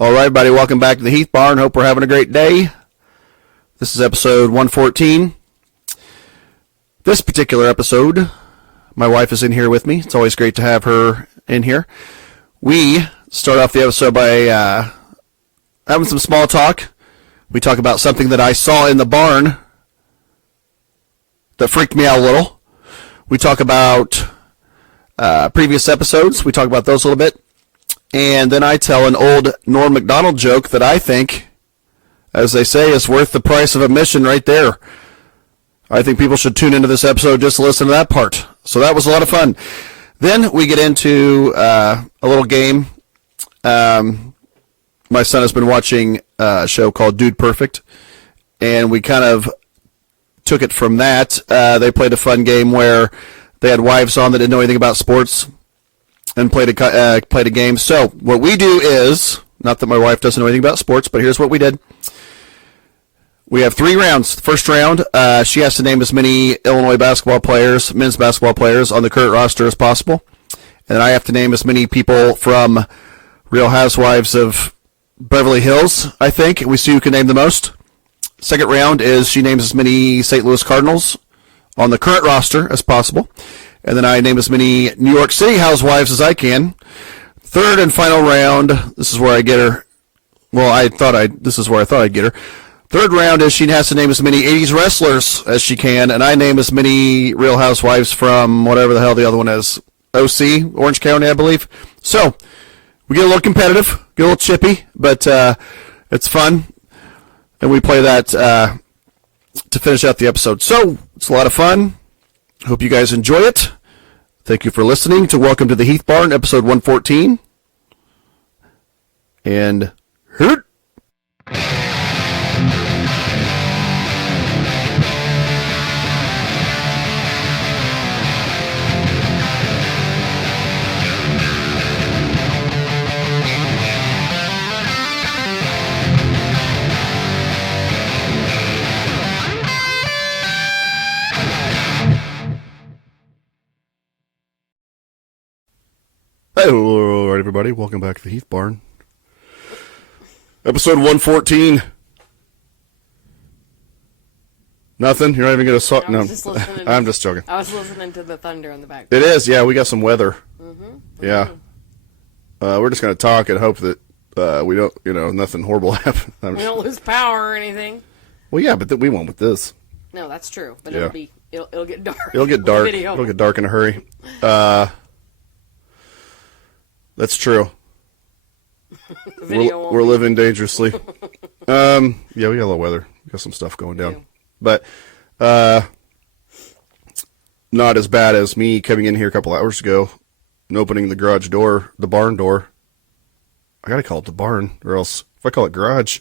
All right, everybody, welcome back to the Heath Barn. Hope we're having a great day. This is episode 114. This particular episode, my wife is in here with me. It's always great to have her in here. We start off the episode by having some small talk. We talk about something that I saw in the barn that freaked me out a little. We talk about previous episodes. We talk about those a little bit. And then I tell an old Norm Macdonald joke that I think, as they say, is worth the price of admission right there. I think people should tune into this episode just to listen to that part. So that was a lot of fun. Then we get into a little game. My son has been watching a show called Dude Perfect, and we kind of took it from that. They played a fun game where they had wives on that didn't know anything about sports and played a game. So what we do is, not that my wife doesn't know anything about sports, but here's what we did. We have 3 rounds. The first round, she has to name as many Illinois basketball players, men's basketball players, on the current roster as possible. And then I have to name as many people from Real Housewives of Beverly Hills, I think. We see who can name the most. Second round is she names as many St. Louis Cardinals on the current roster as possible. And then I name as many New York City housewives as I can. Third and final round, this is where I get her. Well, this is where I thought I'd get her. Third round is she has to name as many 80s wrestlers as she can, and I name as many Real Housewives from whatever the hell the other one is. OC, Orange County, I believe. So, we get a little competitive, get a little chippy, but it's fun. And we play that to finish out the episode. So, it's a lot of fun. Hope you guys enjoy it. Thank you for listening to Welcome to the Heath Barn, episode 114. And hoot! Hello, all right, everybody. Welcome back to the Heath Barn. Episode 114. Nothing? You're not even going to... No, I'm just joking. I was listening to the thunder in the back. It is, yeah. We got some weather. Mm-hmm. Yeah. We're just going to talk and hope that we don't, nothing horrible happens. We don't lose power or anything. Well, yeah, but we won't with this. No, that's true. But yeah. It'll get dark. It'll get dark. It'll get dark in a hurry. That's true. We're living dangerously. Yeah, we got a little weather. We got some stuff going down. But not as bad as me coming in here a couple hours ago and opening the garage door, the barn door. I got to call it the barn, or else if I call it garage,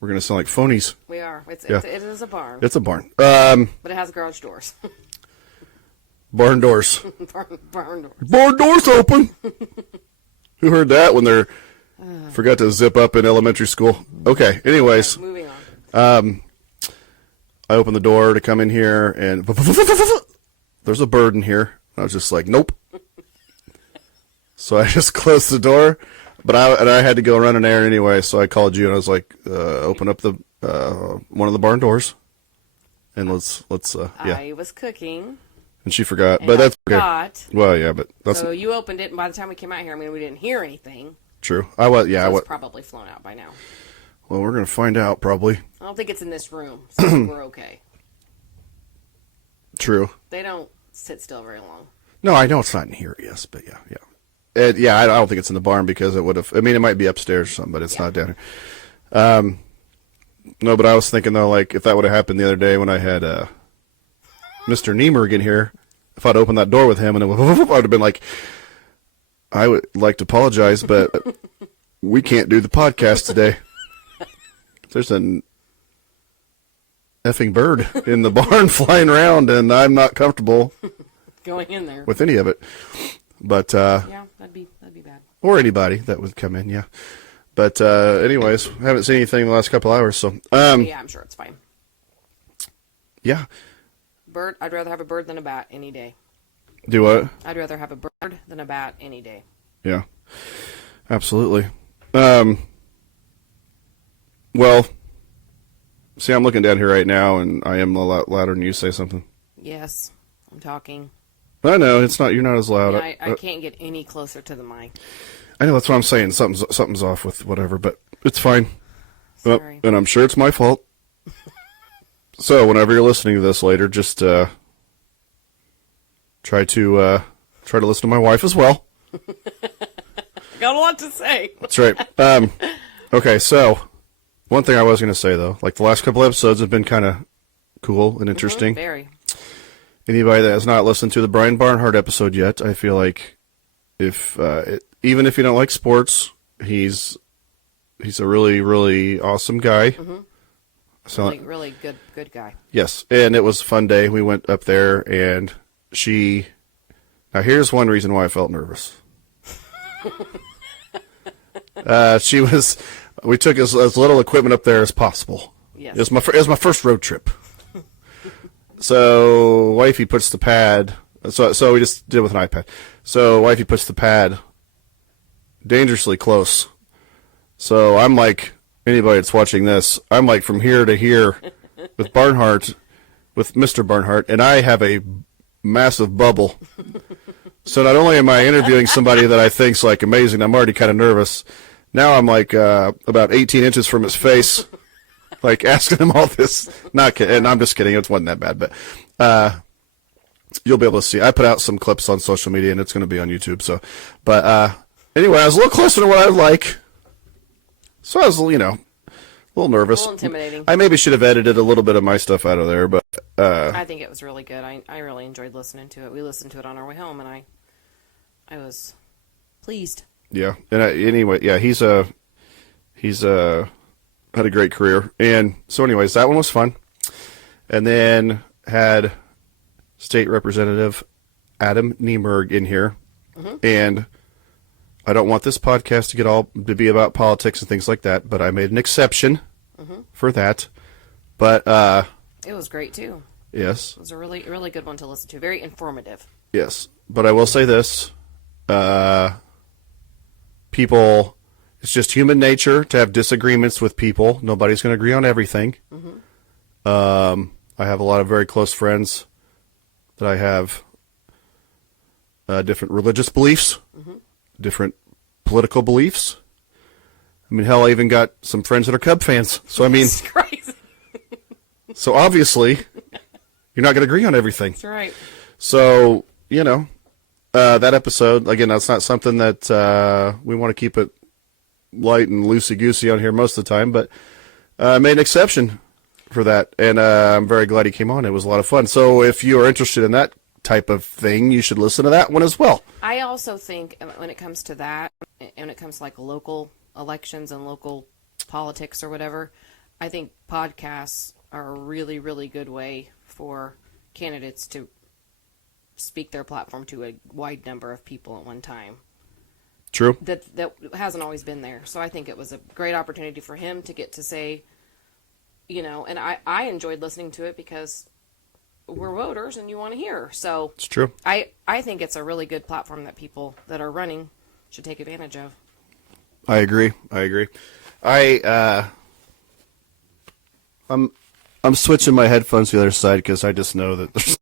we're going to sound like phonies. We are. It is a barn. It's a barn. But it has garage doors. Barn doors. Barn doors. Barn doors open. Who heard that when they forgot to zip up in elementary school? Okay, anyways. Moving on. I opened the door to come in here, and there's a bird in here. I was just like, nope. So I just closed the door, but I had to go run an errand anyway, so I called you, and I was like, open up the one of the barn doors, and let's yeah. I was cooking. And she forgot, and but that's okay. Well, yeah, but that's... So you opened it, and by the time we came out here, we didn't hear anything. True. I was probably flown out by now. Well, we're going to find out, probably. I don't think it's in this room, so we're okay. True. They don't sit still very long. No, I know it's not in here, yes, but yeah. I don't think it's in the barn because it would have... I mean, it might be upstairs or something, but it's not down here. No, but I was thinking, though, like, if that would have happened the other day when I had... Mr. Niemerg in here, if I'd opened that door with him and I would have been like, I would like to apologize, but we can't do the podcast today. There's an effing bird in the barn flying around, and I'm not comfortable going in there with any of it. But yeah, that'd be bad. Or anybody that would come in, yeah. But anyways, haven't seen anything in the last couple hours, so yeah, I'm sure it's fine. Yeah. Bird. I'd rather have a bird than a bat any day. Do what? I'd rather have a bird than a bat any day. Yeah. Absolutely. Well, see, I'm looking down here right now, and I am a lot louder than you. Say something. Yes, I'm talking. I know it's not. You're not as loud. Yeah, I can't get any closer to the mic. I know that's what I'm saying. Something's off with whatever, but it's fine. Sorry. And I'm sure it's my fault. So whenever you're listening to this later, just try to listen to my wife as well. Got a lot to say. That's right. Okay, so one thing I was going to say though, like the last couple episodes have been kind of cool and interesting. Very. Anybody that has not listened to the Brian Barnhart episode yet, I feel like even if you don't like sports, he's a really, really awesome guy. Mm-hmm. So, really good guy. Yes, and it was a fun day. We went up there, and now here's one reason why I felt nervous. We took as little equipment up there as possible. Yes. It was my first road trip. So wifey puts the pad, so we just did it with an iPad. So wifey puts the pad dangerously close. So I'm like, anybody that's watching this, I'm like from here to here with Mr. Barnhart, and I have a massive bubble. So not only am I interviewing somebody that I think's like amazing, I'm already kind of nervous. Now I'm like about 18 inches from his face, like asking him all this. Not kidding, and I'm just kidding. It wasn't that bad, but you'll be able to see. I put out some clips on social media, and it's going to be on YouTube. So, but anyway, I was a little closer to what I'd like. So I was, a little nervous. A little intimidating. I maybe should have edited a little bit of my stuff out of there, but I think it was really good. I really enjoyed listening to it. We listened to it on our way home, and I was pleased. Yeah. And anyway, yeah, he's had a great career, and so anyways, that one was fun. And then had State Representative Adam Niemerg in here, and I don't want this podcast to be about politics and things like that, but I made an exception for that. But it was great too. Yes, it was a really, really good one to listen to. Very informative. Yes, but I will say this: people, it's just human nature to have disagreements with people. Nobody's going to agree on everything. I have a lot of very close friends that I have different religious beliefs. Different political beliefs. I mean, hell, I even got some friends that are Cub fans. So, I mean, It's crazy. So obviously, you're not going to agree on everything. That's right. So, that episode, again, that's not something that we want to keep it light and loosey-goosey on here most of the time, but I made an exception for that, and I'm very glad he came on. It was a lot of fun. So if you are interested in that type of thing, you should listen to that one as well. I also think when it comes to that, and when it comes to like local elections and local politics or whatever, I think podcasts are a really, really good way for candidates to speak their platform to a wide number of people at one time. True. That hasn't always been there. So I think it was a great opportunity for him to get to say, and I enjoyed listening to it because we're voters and you want to hear. So it's true. I think it's a really good platform that people that are running should take advantage of. I agree. I'm switching my headphones to the other side because I just know that there's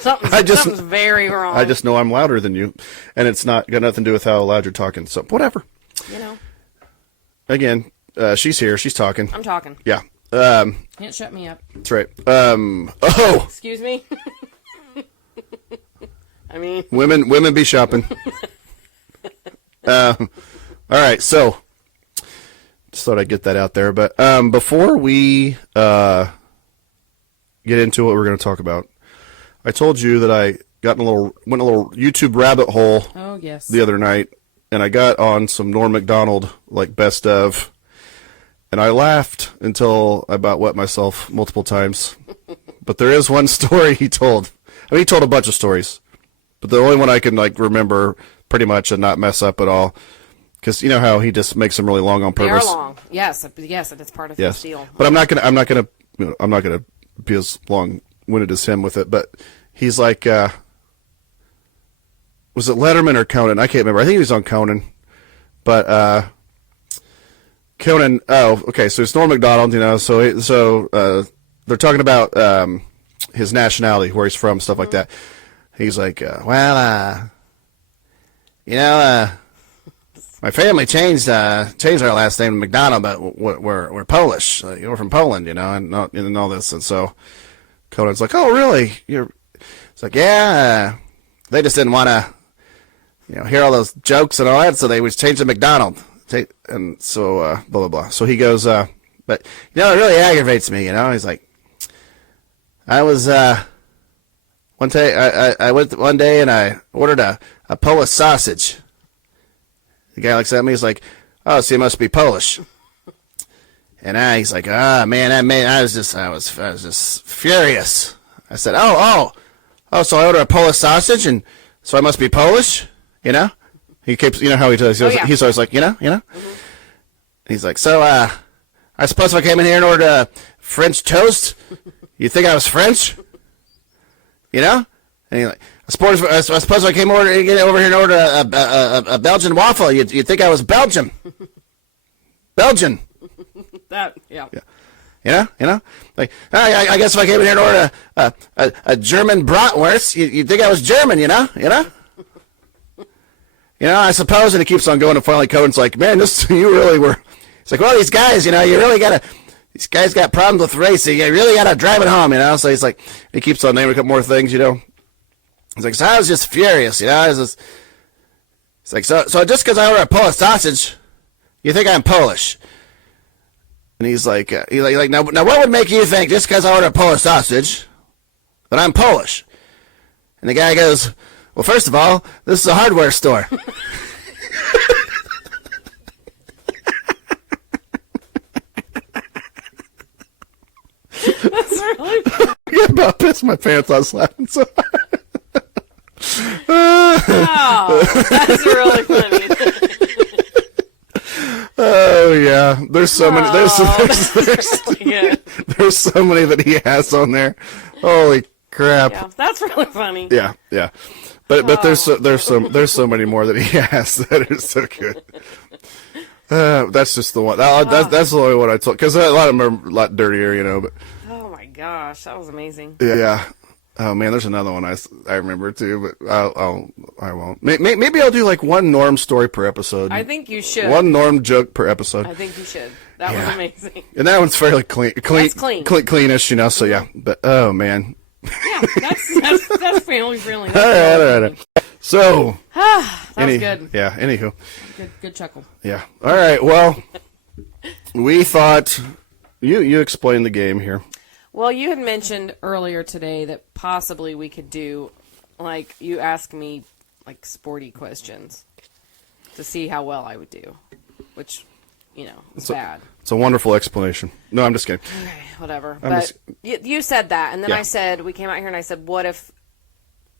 something's very wrong. I just know I'm louder than you, and it's got nothing to do with how loud you're talking. So whatever. Again, she's here. She's talking. I'm talking. Yeah. Can't shut me up. That's right. Oh. Excuse me. I mean, women be shopping. All right. So, just thought I'd get that out there. But before we get into what we're going to talk about, I told you that I went a little YouTube rabbit hole. Oh yes. The other night, and I got on some Norm Macdonald like best of. And I laughed until I about wet myself multiple times. But there is one story he told. I mean, he told a bunch of stories. But the only one I can remember pretty much and not mess up at all. Because you know how he just makes them really long on purpose. They are long. Yes, it's part of his deal. But I'm not gonna be as long-winded as him with it. But he's like, was it Letterman or Conan? I can't remember. I think he was on Conan. But Conan. Oh, okay. So it's Norm Macdonald. They're talking about his nationality, where he's from, stuff like that. He's like, my family changed our last name to McDonald, but we're Polish. We're from Poland, and all this. And so Conan's like, oh, really? It's like, yeah. They just didn't want to, hear all those jokes and all that, so they would change to McDonald. And so blah blah blah. So he goes, but it really aggravates me. He's like, I was one day I went one day and I ordered a Polish sausage. The guy looks at me. He's like, "Oh, so you must be Polish." And he's like, man, I was just furious." I said, "Oh, so I ordered a Polish sausage, and so I must be Polish." He keeps, how he does. He's always like, Mm-hmm. He's like, so I suppose if I came in here and ordered a French toast, you think I was French? And he's like, I suppose if I came over here and ordered a Belgian waffle, you'd think I was Belgian. Belgian. Yeah. Like, I guess if I came in here and ordered a German bratwurst, you'd think I was German, I suppose, and he keeps on going, and finally Cohen's like, man, you really were. It's like, well, these guys, you really these guys got problems with race, so you really gotta drive it home, So he's like, he keeps on naming a couple more things, He's like, so I was just furious, It's like, so just because I order a Polish sausage, you think I'm Polish? And he's like, now what would make you think just because I order a Polish sausage that I'm Polish? And the guy goes, well, first of all, this is a hardware store. That's really funny. I about pissed my pants. I was laughing so hard. Wow, that's really funny. Oh yeah, there's so many. There's so many that he has on there. Holy crap! Yeah, that's really funny. Yeah. But there's so many more that he has that are so good. That's just the one. That's the only one I told, because a lot of them are a lot dirtier, But oh my gosh, that was amazing. Yeah. Oh man, there's another one I remember too, but I won't. Maybe I'll do like one Norm story per episode. I think you should. One Norm joke per episode. I think you should. That was amazing. And that one's fairly clean. That's clean. Cleanish, So yeah, but oh man. Yeah, that's family friendly. All right. So that was good. Yeah. Anywho. Good chuckle. Yeah. All right. Well, we thought you explain the game here. Well, you had mentioned earlier today that possibly we could do, like, you ask me, like, sporty questions to see how well I would do, which, is bad. It's a wonderful explanation. No, I'm just kidding. Okay, whatever. But you said that, and then I said, we came out here and I said, what if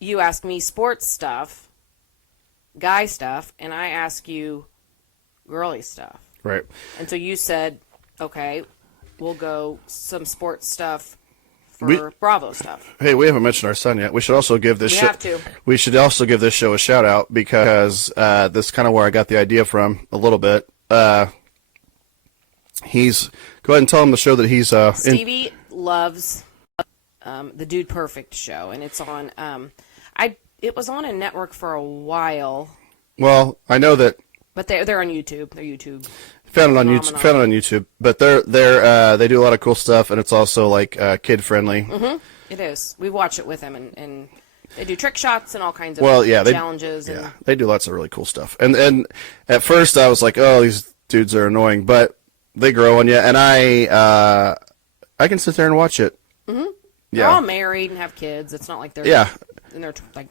you ask me sports stuff, guy stuff, and I ask you girly stuff? Right. And so you said, okay, we'll go some sports stuff for Bravo stuff. Hey, we haven't mentioned our son yet. We should also give this show. Have to. We should also give this show a shout out, because this is kind of where I got the idea from a little bit. He's go ahead and tell him the show that he's Stevie loves the Dude Perfect show, and it's on. It was on a network for a while. Well, I know that. But they're on YouTube. They're YouTube. Found it on YouTube, but they do a lot of cool stuff, and it's also like kid friendly. Mm-hmm. It is. We watch it with them, and they do trick shots and all kinds of challenges. They do lots of really cool stuff. And at first I was like, oh, these dudes are annoying, but they grow on you, and I can sit there and watch it. Mm-hmm. They're all married and have kids. It's not like they're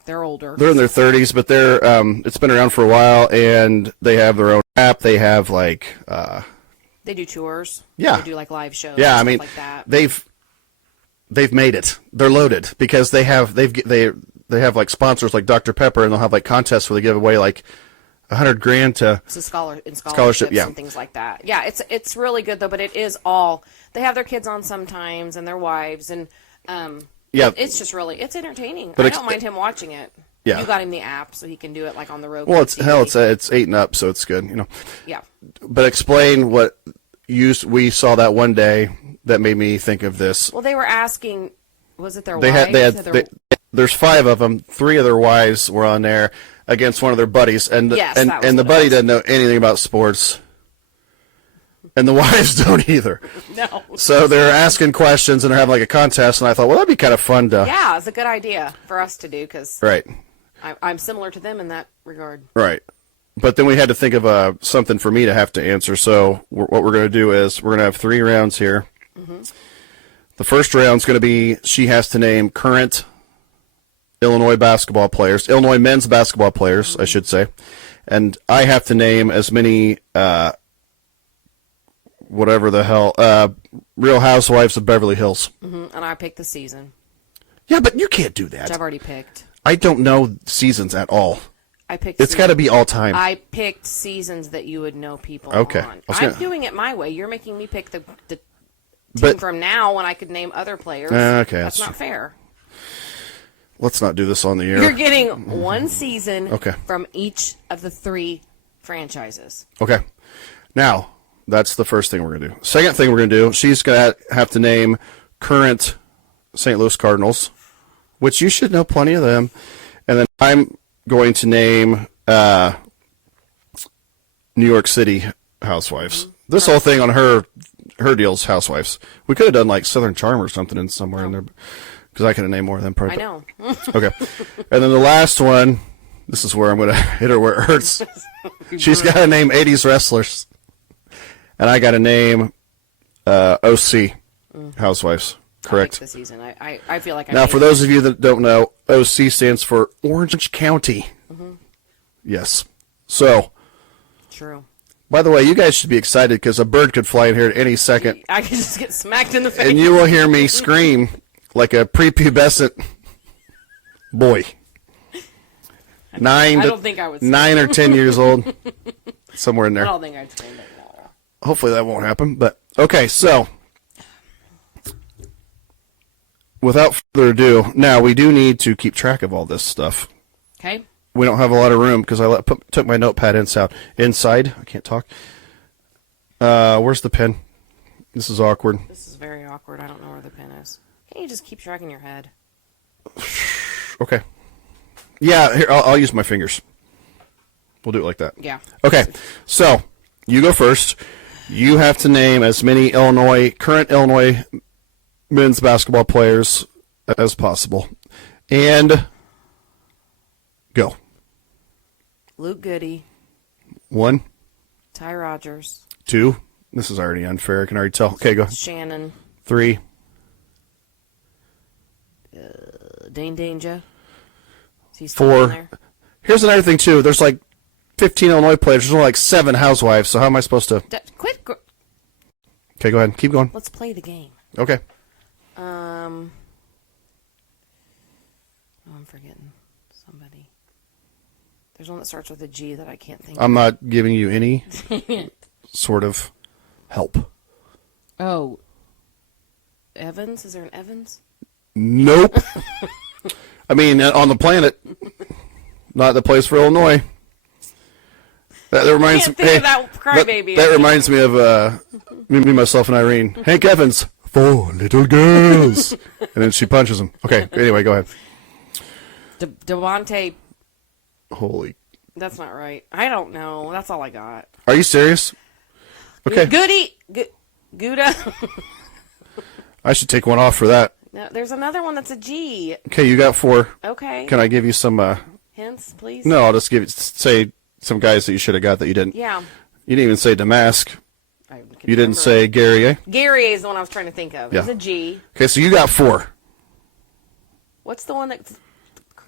they're older. They're in their 30s, but they're it's been around for a while, and they have their own app. They have like they do tours. Yeah, they do like live shows. Yeah, and stuff like that. They've made it. They're loaded because they have like sponsors like Dr. Pepper, and they'll have like contests where they give away like $100,000 to scholarships and things like that. Yeah, it's really good though, but it is all they have their kids on sometimes and their wives and it's just really it's entertaining. But I don't mind him watching it. Yeah, you got him the app so he can do it like on the road. Well, it's 8 and up, so it's good, Yeah. But explain what we saw that one day that made me think of this. Well, they were asking, was it their They there's 5 of them. 3 of their wives were on there against one of their buddies, and the buddy doesn't know anything about sports, and the wives don't either. No. So they're asking questions and they're having like a contest, and I thought, well, that'd be kind of fun to. Yeah, it's a good idea for us to do because right. I'm similar to them in that regard. Right. But then we had to think of something for me to have to answer. So what we're going to do is we're going to have 3 rounds here. Mm-hmm. The first round's going to be she has to name current Illinois basketball players, Illinois men's basketball players, I should say. And I have to name as many, whatever the hell, Real Housewives of Beverly Hills. Mm-hmm. And I picked the season. Yeah, but you can't do that. Which I've already picked. I don't know seasons at all. I picked. It's got to be all time. I picked seasons that you would know people okay. on. I'm doing it my way. You're making me pick the team from now when I could name other players. Okay. That's not fair. Let's not do this on the air. You're getting one season okay. from each of the 3 franchises. Okay. Now, that's the first thing we're going to do. Second thing we're going to do, she's going to have to name current St. Louis Cardinals, which you should know plenty of them. And then I'm going to name New York City Housewives. Mm-hmm. This whole thing on her deal's Housewives. We could have done like Southern Charm or something in somewhere in there. Because I could have named more of them. Probably. I know. Okay. And then the last one, this is where I'm going to hit her where it hurts. She's got to name 80s wrestlers. And I got to name OC Housewives. Correct. The season. I feel like now, for those of you that don't know, OC stands for Orange County. Mm-hmm. Yes. So. True. By the way, you guys should be excited because a bird could fly in here at any second. I could just get smacked in the face. And you will hear me scream like a prepubescent boy. I don't think I would. 9 or 10 years old, somewhere in there. I don't think I'd scream it. Hopefully that won't happen. But okay, so without further ado, now we do need to keep track of all this stuff. Okay. We don't have a lot of room because I took my notepad inside. I can't talk. Where's the pen? This is awkward. This is very awkward. I don't know where the pen is. Can't you just keep track in your head? Okay. Yeah, here, I'll use my fingers. We'll do it like that. Yeah. Okay, so you go first. You have to name as many current Illinois men's basketball players as possible. And go. Luke Goody. 1. Ty Rogers. 2. This is already unfair. I can already tell. Okay, go. Shannon. 3. Dane Danger. 4. Here's another thing, too. There's like 15 Illinois players. There's only like 7 housewives, so how am I supposed to... Quit. Okay, go ahead. Keep going. Let's play the game. Okay. I'm forgetting somebody. There's one that starts with a G that I can't think of. I'm not giving you any sort of help. Oh. Evans? Is there an Evans? Nope. I mean, on the planet, not the place for Illinois. That reminds me. Hey, that reminds me of me, myself, and Irene. Hank Evans, 4 little girls, and then she punches him. Okay. Anyway, go ahead. Devontae. Holy. That's not right. I don't know. That's all I got. Are you serious? Okay. Gouda. I should take one off for that. No, there's another one that's a G. Okay, you got 4. Okay. Can I give you some hints, please? No, I'll just say some guys that you should have got that you didn't. Yeah. You didn't even say Damask. You didn't say Guerrier. Guerrier is the one I was trying to think of. Yeah. It's a G. Okay, so you got 4. What's the one that's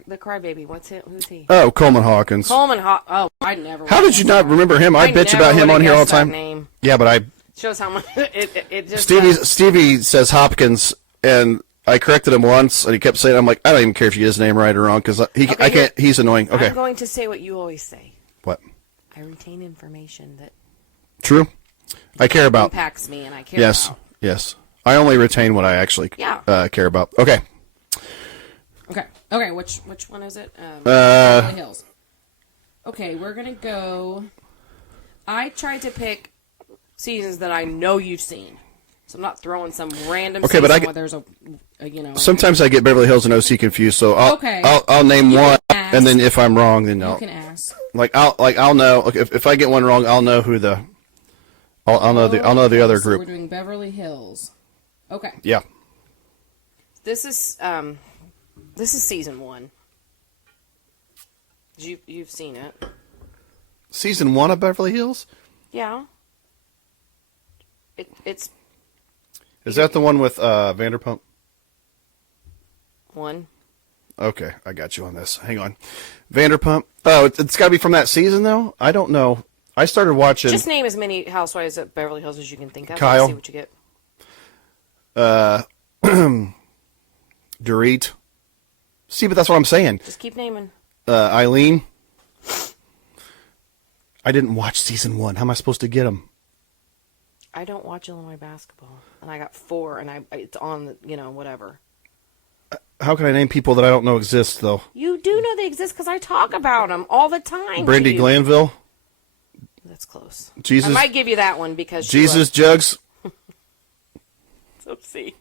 the crybaby? Who's he? Oh, Coleman Hawkins. Oh, I never. How did you not remember him? I bitch about him on here all the time. Name. Yeah, but I shows how much it just. Stevie says Hopkins, and I corrected him once, and he kept saying, "I'm like, I don't even care if you get his name right or wrong because I can't. He's annoying." Okay. I'm going to say what you always say. What? I retain information that. True. I care about. Impacts me, and I care. About. Yes. I only retain what I actually care about. Okay. Okay. Which one is it? Beverly Hills. Okay, we're gonna go. I tried to pick seasons that I know you've seen. So I'm not throwing some random Okay, season but where there's a sometimes I get Beverly Hills and OC confused, so Okay. I'll name You one, can ask. and then if I'm wrong, then You I'll can ask. I'll know. Okay, if I get one wrong, I'll know who the I'll know the other So group. we're doing Beverly Hills. Okay. Yeah. This is season 1. You've seen it. Season 1 of Beverly Hills? Yeah. It's Is that the one with Vanderpump? 1. Okay, I got you on this. Hang on. Vanderpump. Oh, it's got to be from that season, though? I don't know. I started watching... Just name as many housewives at Beverly Hills as you can think of. Kyle. And see what you get. Dorit. See, but that's what I'm saying. Just keep naming. Eileen. I didn't watch season 1. How am I supposed to get them? I don't watch Illinois basketball, and I got 4, and it's on whatever. How can I name people that I don't know exist, though? You do know they exist because I talk about them all the time. Brandy to you. Glanville. That's close. Jesus. I might give you that one because Jesus Jugs. Oopsie.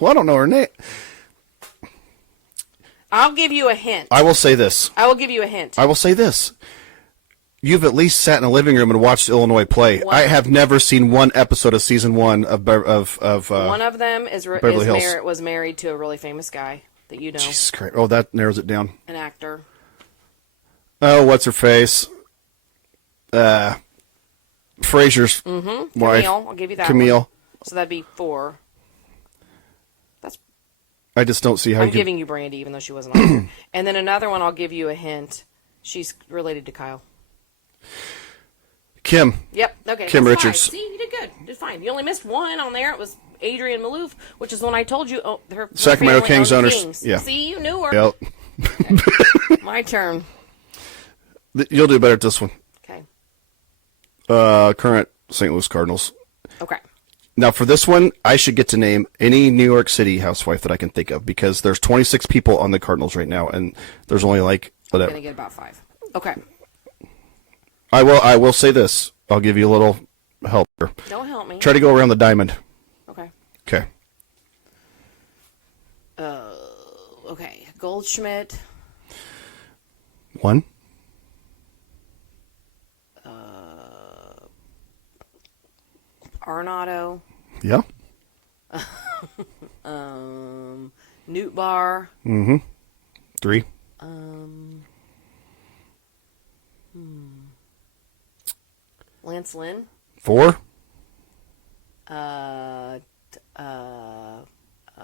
Well, I don't know her name. I'll give you a hint. I will say this. I will give you a hint. I will say this. You've at least sat in a living room and watched Illinois play. What? I have never seen one episode of season 1 of One of them Beverly Hills. was married to a really famous guy that you know, Jesus Christ. Oh, that narrows it down. an actor. Oh, what's her face? Frasier's wife. Camille, I'll give you that Camille. one. So that'd be 4. That's I just don't see how I'm you can... giving you Brandy, even though she wasn't on there. And then another one, I'll give you a hint. She's related to Kyle. Kim. Yep. Okay. Kim that's Richards. 5. See, you did good. You did fine. You only missed one on there. It was Adrienne Maloof, which is the one I told you. Oh, her Sacramento family Kings owned the owners. Kings. Yeah. See, you knew her. Yep. My turn. You'll do better at this one. Okay. Current St. Louis Cardinals. Okay. Now, for this one, I should get to name any New York City housewife that I can think of because there's 26 people on the Cardinals right now, and there's only like I'm whatever. gonna get about 5. Okay. I will say this. I'll give you a little help here. Don't help me. Try to go around the diamond. Okay. Okay. Okay. Goldschmidt. 1. Arnotto. Yeah. Newt Bar. 3. Lance Lynn. 4.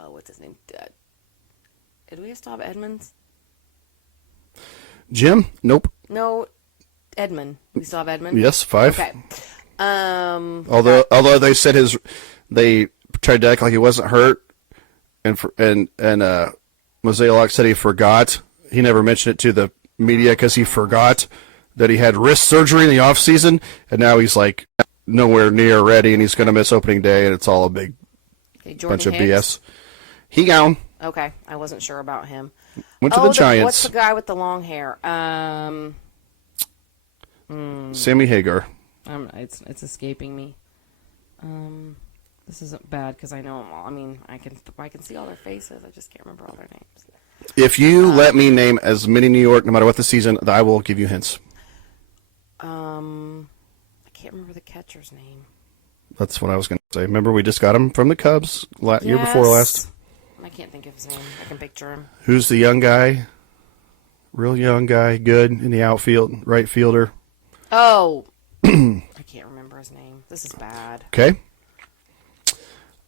What's his name? Did we have to stop Edmonds? Jim? Nope. No, Edmund. We still have Edmund? Yes, 5. Okay. Although they said they tried to act like he wasn't hurt, and Mozeliak said he forgot. He never mentioned it to the media because he forgot that he had wrist surgery in the off season, and now he's like nowhere near ready, and he's going to miss opening day, and it's all a big bunch of BS. He gone. Okay, I wasn't sure about him. Went to the Giants. What's the guy with the long hair? Sammy Hagar. It's escaping me. This isn't bad because I know them all. I mean, I can see all their faces. I just can't remember all their names. If you let me name as many New York, no matter what the season, I will give you hints. I can't remember the catcher's name. That's what I was going to say. Remember, we just got him from the Cubs year before last. I can't think of his name. I can picture him. Who's the young guy? Real young guy, good in the outfield, right fielder. Oh, I can't remember his name. This is bad. Okay.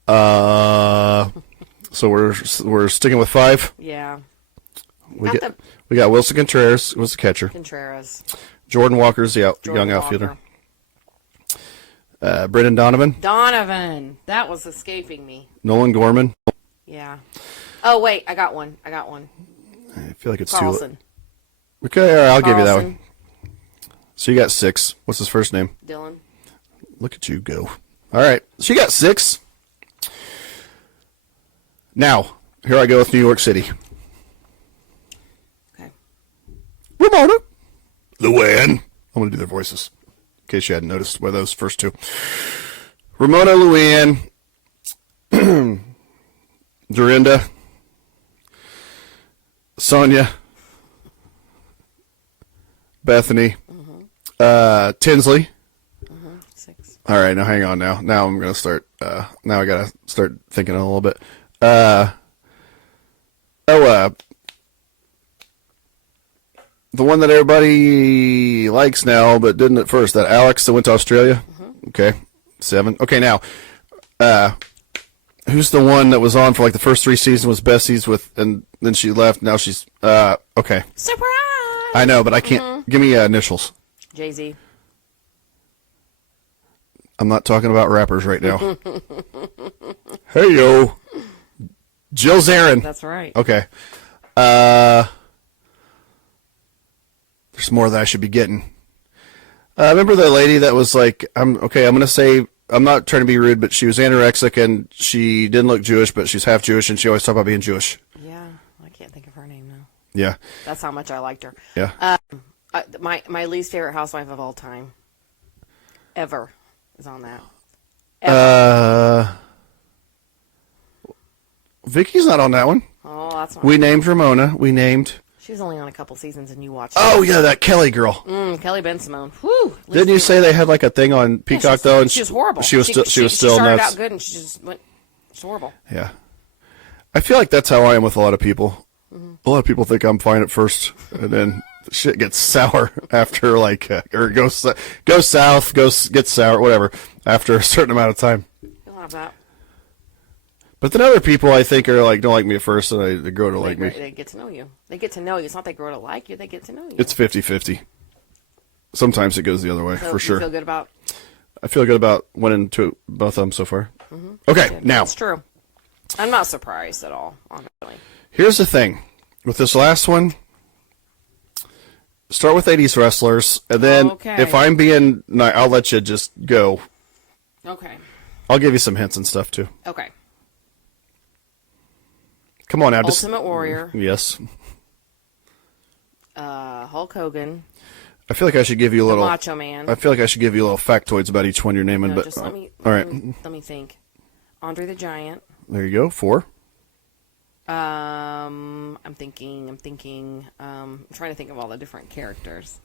So we're sticking with 5. Yeah. We got Wilson Contreras, who was the catcher. Contreras. Jordan Walker's the Jordan young outfielder. Walker. Brendan Donovan. Donovan. That was escaping me. Nolan Gorman. Yeah. Oh, wait. I got one. I feel like it's Carlson. too. Okay, all right, I'll give you that Carlson. one. So you got 6. What's his first name? Dylan. Look at you go. All right. So you got 6. Now, here I go with New York City. Okay. Ramona. Luann. I'm going to do their voices. case you hadn't noticed by those first two. Ramona, Luann, Dorinda, Sonia, Bethany, Tinsley. 6. All right, now hang on. Now I'm gonna start. Now I gotta start thinking a little bit. The one that everybody likes now, but didn't at first. That Alex that went to Australia. Okay, 7. Okay, now, who's the one that was on for like the first 3 seasons? Was Bessie's with, and then she left. Now she's okay. Surprise! I know, but I can't. Give me initials. Jay-Z. I'm not talking about rappers right now. Hey yo, Jill Zarin. That's right. Okay. There's more that I should be getting. Remember the lady that was like, I'm gonna say, I'm not trying to be rude, but she was anorexic and she didn't look Jewish, but she's half Jewish and she always talked about being Jewish. Yeah, I can't think of her name now. Yeah. That's how much I liked her. Yeah. My least favorite housewife of all time, ever, is on that. Vicky's not on that one. Oh, that's not. We named Ramona. We named. She was only on a couple seasons, and you watched. Oh yeah, that Kelly girl. Kelly Ben Simone. Whew. Didn't you say they had like a thing on Peacock though? And she was horrible. She was still She started nuts. out good, and she just went. It's horrible. Yeah. I feel like that's how I am with a lot of people. A lot of people think I'm fine at first, and then shit gets sour after like, or goes south, gets sour, whatever, after a certain amount of time. You'll have that. But then other people I think are like, don't like me at first, and they grow to like me. They get to know you. They get to know you. It's not they grow to like you. They get to know you. It's 50-50. Sometimes it goes the other way, So for sure. You feel good about. I feel good about winning both of them so far. Okay, Yeah, now. it's true. I'm not surprised at all, honestly. Here's the thing. With this last one, start with 80s wrestlers, and then Okay. if I'm being nice, I'll let you just go. Okay. I'll give you some hints and stuff, too. Okay. Come on now. Ultimate Warrior. Yes. Hulk Hogan. I feel like I should give you a little... Macho Man. I feel like I should give you a little factoids about each one you're naming, No, but... just let me think. Andre the Giant. There you go. 4. I'm thinking. I'm trying to think of all the different characters.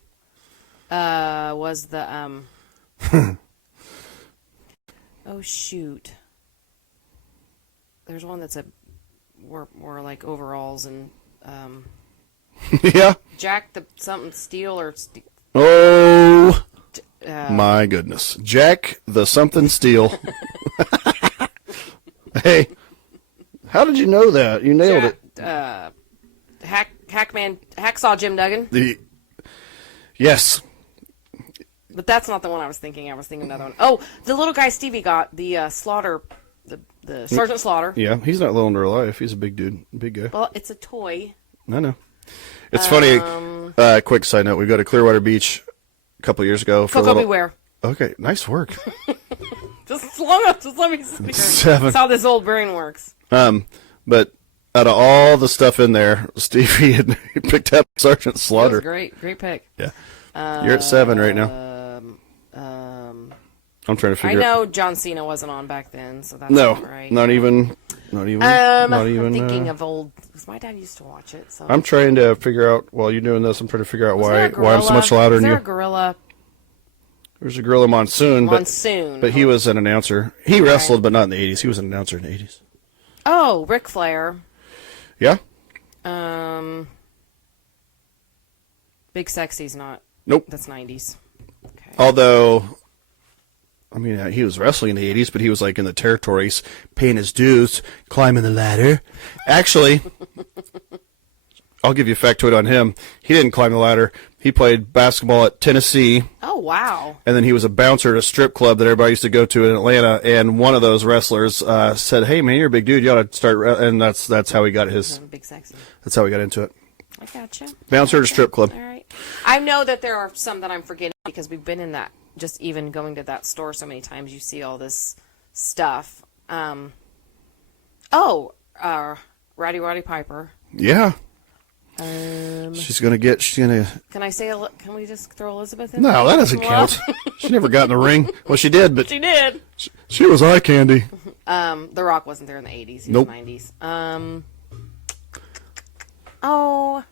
Was the oh shoot. There's one that's more like overalls and Yeah. Jack the something Steel or Oh, my goodness. Jack the something steel. Hey, how did you know that? You nailed it. Hacksaw Jim Duggan. Yes. But that's not the one I was thinking. I was thinking another one. Oh, the little guy Stevie got, the Slaughter, the Sergeant Slaughter. Yeah, he's not little in real life. He's a big dude, big guy. Well, it's a toy. I know. It's funny. Quick side note: we go to Clearwater Beach a couple years ago for Coco Beware. Okay, nice work. Just let me see. 7. That's how this old brain works. But out of all the stuff in there, Stevie had picked up Sergeant That Slaughter. was great pick. Yeah, you're at 7 right now. I'm trying to figure. I know John Cena wasn't on back then, so that's No, not right. not even. I'm thinking of old, because my dad used to watch it. So I'm trying to figure out, while you're doing this, I'm trying to figure out why I'm so much louder than there you. a gorilla? There's a Gorilla Monsoon, but he was an announcer. He wrestled, but not in the 80s. He was an announcer in the 80s. Oh, Ric Flair. Yeah? Big Sexy's not. Nope. That's 90s. Okay. Although, I mean, he was wrestling in the 80s, but he was like in the territories, paying his dues, climbing the ladder. Actually, I'll give you a factoid on him. He didn't climb the ladder. He played basketball at Tennessee. Oh, wow. And then he was a bouncer at a strip club that everybody used to go to in Atlanta. And one of those wrestlers said, "Hey, man, you're a big dude. You ought to start." And that's how he got Big Sexy. That's how he got into it. I gotcha. Bouncer at a strip club. All right. I know that there are some that I'm forgetting because we've been in that, just even going to that store so many times, you see all this stuff. Roddy Piper. Yeah. She's gonna. Can I say? Can we just throw Elizabeth in? No, that doesn't count. She never got in the ring. Well, she did, but She did. she was eye candy. The Rock wasn't there in the 80s. He Nope. was 90s. Oh,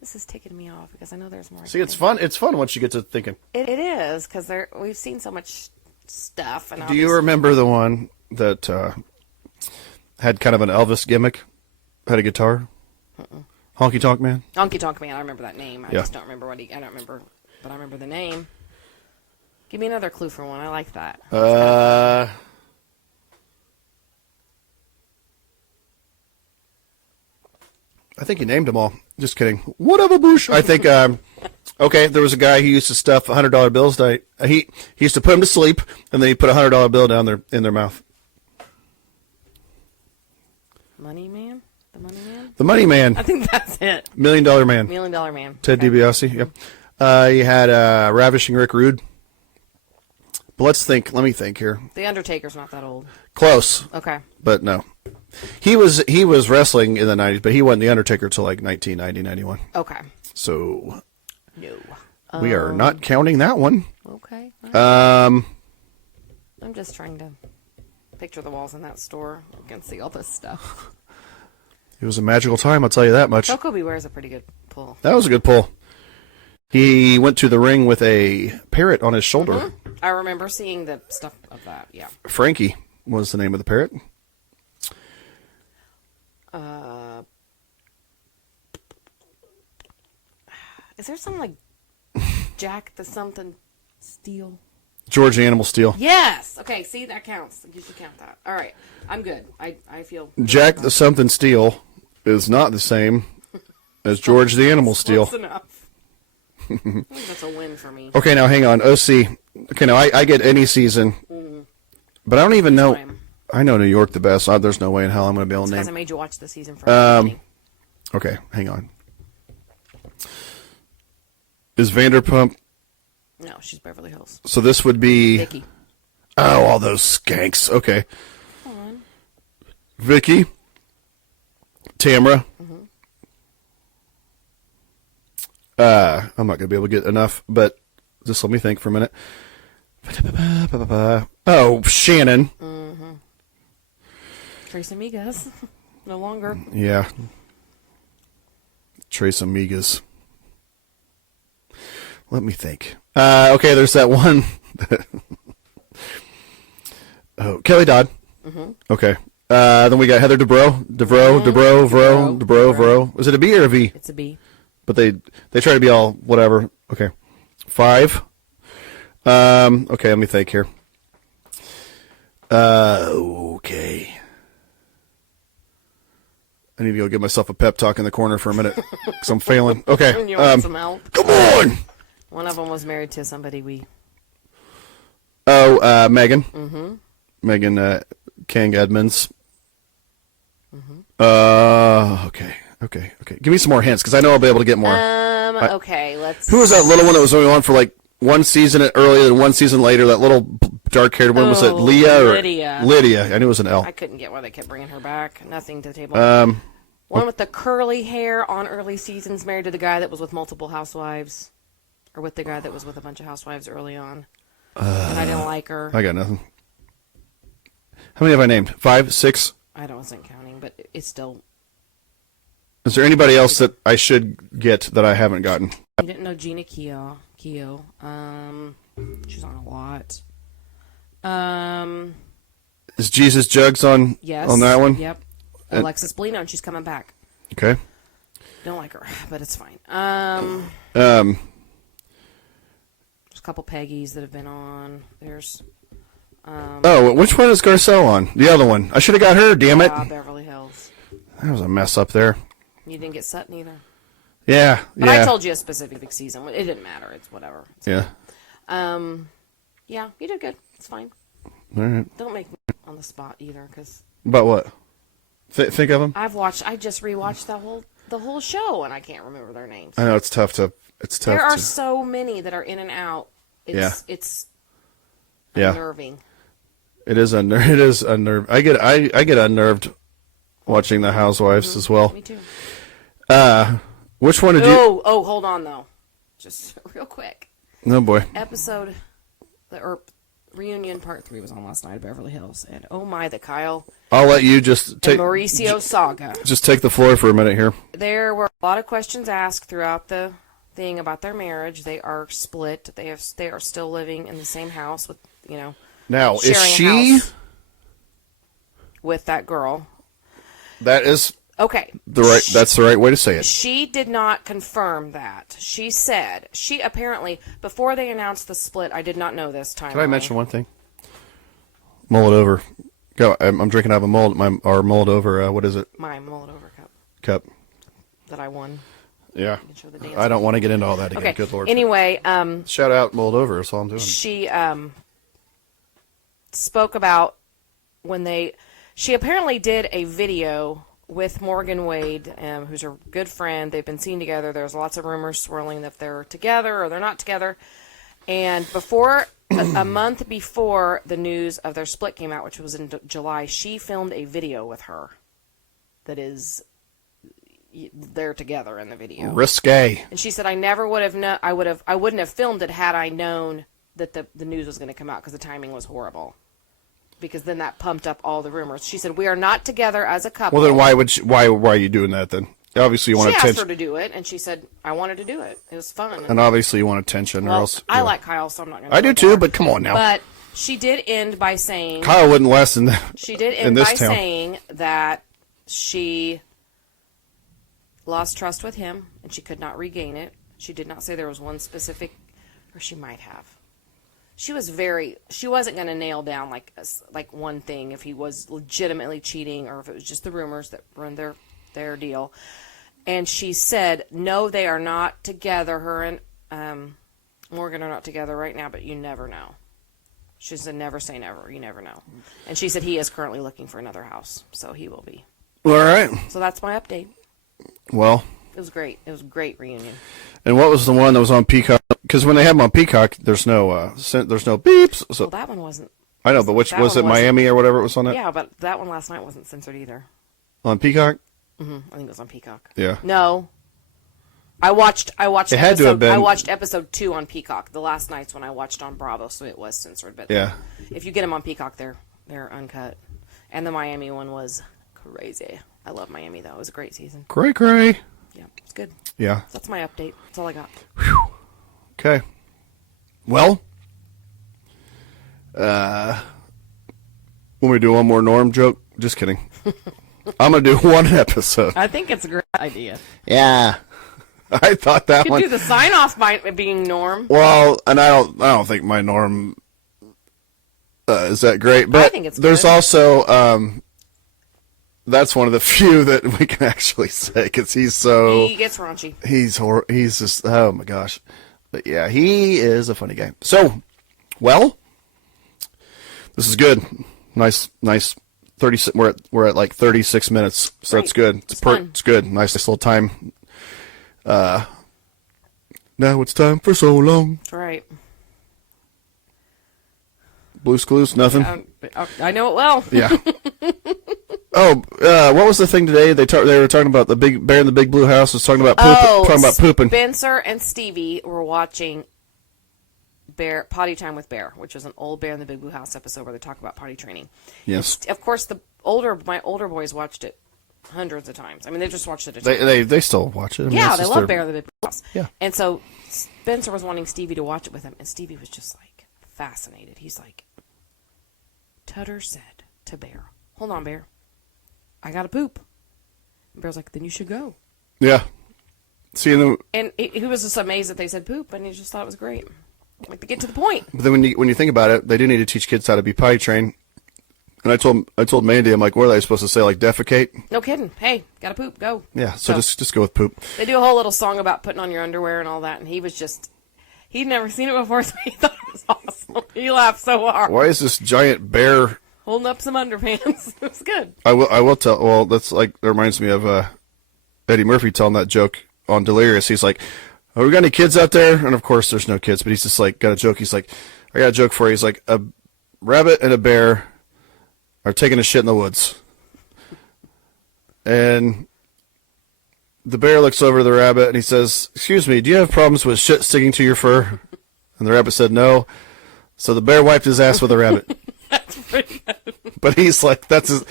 this is ticking me off because I know there's more. See, it's fun. It's fun once you get to thinking. It is because we've seen so much stuff. And Do you remember the one that had kind of an Elvis gimmick? Had a guitar? Honky Tonk Man? Honky Tonk Man? I remember that name. I Yeah. just don't remember what I don't remember, but I remember the name. Give me another clue for one. I like that. I think you named them all. Just kidding. Whatever, Bush. I think. Okay, there was a guy who used to stuff $100 bills. He used to put them to sleep, and then he put a $100 bill down in their mouth. Money Man? The Money Man? The Money Man. I think that's it. $1 Million Man. $1 Million Man. Ted Okay. DiBiase. Yep. You had Ravishing Rick Rude. But let me think here. The Undertaker's not that old. Close, Okay. but no. He was wrestling in the 90s, but he wasn't the Undertaker till like 1990, 91. Okay. So No. we are not counting that one. Okay. Um, I'm just trying to picture the walls in that store. I can see all this stuff. it was a magical time, I'll tell you that much. Coco Beware is a pretty good pull. That was a good pull. He went to the ring with a parrot on his shoulder. Mm-hmm. I remember seeing the stuff of that. Yeah. Frankie was the name of the parrot. Is there some like Jack the something Steel? George the Animal Steel. Yes. Okay. See, that counts. You should count that. All right. I'm good. I feel. Jack the Something Steel is not the same as George the Animal Steel. Close enough. I think that's a win for me. Okay, now hang on. OC. Okay, now I get any season, but I don't even know. I know New York the best. There's no way in hell I'm going to be able to Because I name. made you watch the season from Okay, hang on. Is Vanderpump? No, she's Beverly Hills. So this would be. Vicky. Oh, all those skanks. Okay. Come on. Vicky. Tamara. I'm not going to be able to get enough, but just let me think for a minute. Oh, Shannon. Trace Amigas. No longer. Yeah. Trace Amigas. Let me think. Okay, there's that one. Oh, Kelly Dodd. Okay. Then we got Heather Dubrow. Was it a B or a V? It's a B. But they try to be all whatever. Okay. 5. Okay, let me think here. Okay. I need to go give myself a pep talk in the corner for a minute because I'm failing. Okay. You want some help? Come on. One of them was married to somebody we. Oh, Megan. Megan King Edmonds. Okay. Give me some more hints because I know I'll be able to get more. Okay, let's. Who was that little one that was only on for like one season earlier than one season later? That little dark-haired one, was it Leah or Lydia? Lydia. I knew it was an L. I couldn't get why they kept bringing her back. Nothing to the table. One with the curly hair on early seasons, married to the guy that was with multiple housewives, or with the guy that was with a bunch of housewives early on. And I didn't like her. I got nothing. How many have I named? 5, 6? I wasn't counting, but it's still. Is there anybody else that I should get that I haven't gotten? You didn't know Gina Keogh. She's on a lot. Is Jesus Jugs on? Yes. On that one? Yep. Alexis Bellino, and she's coming back. Okay. Don't like her, but it's fine. Um. There's a couple Peggy's that have been on. There's. Oh, which one is Garcelle on? The other one. I should have got her. Damn it. Beverly Hills. That was a mess up there. You didn't get Sutton either. Yeah. But I told you a specific season. It didn't matter. It's whatever. Yeah. Yeah, you did good. It's fine. All right. Don't make me on the spot either, because About what? Think of them. I just rewatched the whole show, and I can't remember their names. I know it's tough to. There are so many that are in and out. It's unnerving. It is unnerving. I get unnerved watching the Housewives as well. Me too. Which one did you? Oh, hold on though, just real quick. Oh boy. Episode, or reunion part 3 was on last night at Beverly Hills, and oh my, the Kyle I'll let you just take and Mauricio saga. Just take the floor for a minute here. There were a lot of questions asked throughout the thing about their marriage. They are split. They are still living in the same house with Now, is sharing a she? house with that girl. That is Okay. That's the right way to say it. She did not confirm that. She said, apparently, before they announced the split, I did not know this time. Can I mention one thing? Mull it over. Go. I'm drinking out of a mull it over, what is it? My mull it over cup. Cup. That I won. Yeah. You can show the dance. I don't want to get into all that again. Okay. Good Lord. Anyway, shout out mull it over. That's all I'm doing. she spoke about she apparently did a video with Morgan Wade, who's her good friend. They've been seen together. There's lots of rumors swirling that they're together or they're not together. And before a month before the news of their split came out, which was in July, she filmed a video with her that is they're together in the video. Risque. And she said, "I never would have known. I wouldn't have filmed it had I known that the news was going to come out because the timing was horrible." Because then that pumped up all the rumors. She said, "We are not together as a couple." Well, then why are you doing that then? Obviously, you want attention. She asked her to do it, and she said, "I wanted to do it. It was fun." And obviously, you want attention, or else. I like Kyle, so I'm not going to. I do too, but come on now. But she did end by saying Kyle wouldn't last in that. She did end by saying that she lost trust with him, and she could not regain it. She did not say there was one specific, or she might have. She wasn't going to nail down like one thing if he was legitimately cheating or if it was just the rumors that were in their deal. And she said, no, they are not together. Her and Morgan are not together right now, but you never know. She said, never say never. You never know. And she said he is currently looking for another house, so he will be. All right. So that's my update. Well. It was great. It was a great reunion. And what was the one that was on Peacock? Because when they have them on Peacock, there's no beeps. So well, that one wasn't. I know, but which was it? Miami or whatever it was on that? Yeah, but that one last night wasn't censored either. On Peacock? Mm-hmm. I think it was on Peacock. Yeah. No. I watched. It had to have been. I watched episode 2 on Peacock. The last night's when I watched on Bravo, so it was censored. But yeah, if you get them on Peacock, they're uncut. And the Miami one was crazy. I love Miami though. It was a great season. Cray. Yeah, it's good. Yeah. So that's my update. That's all I got. Whew. Okay. Well, want me to do one more Norm joke? Just kidding. I'm gonna do one episode. I think it's a great idea. Yeah. I thought that you could one. do the sign off by being Norm. Well, and I don't think my Norm is that great, but I think it's there's good. also that's one of the few that we can actually say because he gets raunchy. He's just, oh my gosh, but yeah, he is a funny guy. So, well, this is good. Nice. 30. We're at like 36 minutes, so Great. that's good. It's good. Nice little time. Now it's time for so long. That's right. Blues Clues, nothing. I know it well. Yeah. What was the thing today? They were talking about the big bear in the big blue house. Was talking about pooping. Spencer and Stevie were watching Potty Time with Bear, which was an old Bear in the Big Blue House episode where they talk about potty training. Yes. And of course, my older boys watched it hundreds of times. I mean, they just watched it. They still watch it. I mean, yeah, they love Bear in the Big Blue House. Yeah. And so Spencer was wanting Stevie to watch it with him, and Stevie was just like fascinated. He's like, Tutter said to Bear, "Hold on, Bear. I gotta poop." And Bear's like, "Then you should go." Yeah. See, and he was just amazed that they said poop, and he just thought it was great. Like to get to the point. But then when you think about it, they do need to teach kids how to be potty trained. And I told Mandy, I'm like, what are they supposed to say? Like defecate? No kidding. Hey, gotta poop. Go. Yeah. So just go with poop. They do a whole little song about putting on your underwear and all that, and he'd never seen it before, so he thought it was awesome. He laughed so hard. Why is this giant bear holding up some underpants? It was good. I will tell. Well, that's like that reminds me of Eddie Murphy telling that joke on Delirious. He's like, "Oh, we got any kids out there?" And of course, there's no kids. But he's just like got a joke. He's like, "I got a joke for you." He's like, "A rabbit and a bear are taking a shit in the woods, and the bear looks over to the rabbit and he says, "Excuse me, do you have problems with shit sticking to your fur?" And the rabbit said, "No." So the bear wiped his ass with the rabbit. That's pretty good. But he's like, that's his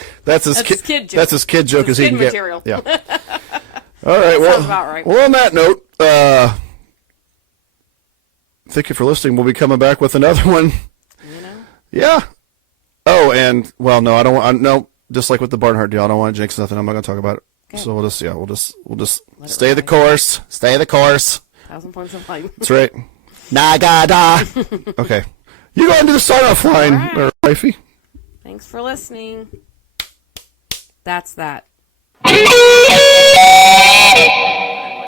kid joke. That's his kid joke as he kid can material. get. Yeah. All right. Well, sounds about right. Well, on that note, thank you for listening. We'll be coming back with another one. You know? Yeah. Oh, and well, no, I don't want. No, just like with the Barnhart deal, I don't want to jinx nothing. I'm not going to talk about it. Okay. So we'll just Stay the course. Stay the course. 1,000 points of light. That's right. Nagada. Okay. You go into the sign-off line, right. wifey. Thanks for listening. That's that.